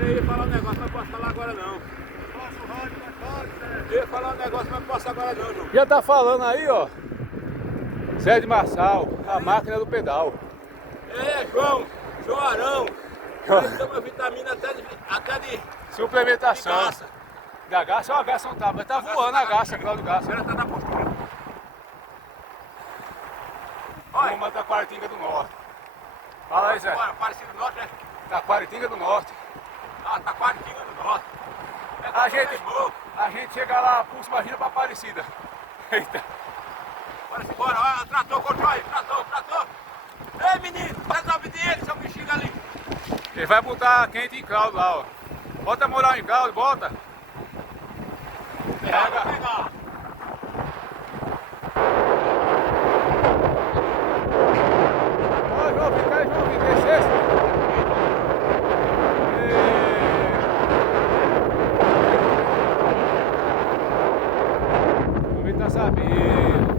Eu ia falar um negócio, mas não posso falar agora não. Eu ia falar um negócio, mas não posso agora não, João. Já tá falando aí, ó. Zé de Marçal, a máquina do pedal. É, João Arão. Nós toma vitamina até de Suplementação. gaça. Da Garça, ó, a Garça não tá, mas tá voando a Garça, Cláudio Garça. Ela tá na postura. Olha. Uma da Quaritinga do Norte. Fala aí, Zé. Olha, Aparecida do Norte, né? Da Quaritinga do Norte. Ah, tá Quaritinga do Norte. A gente chega lá, pulsa, imagina pra Aparecida. Eita. Bora embora, olha, trator, controle, trator. Ei, menino, resolve dele, seu bichinho ali. Ele vai botar quente em Cláudio lá, ó. Bota moral em Cláudio, bota. Pega. Ó, João, fica aí, João, fica esse. Vamos ver se tá sabendo.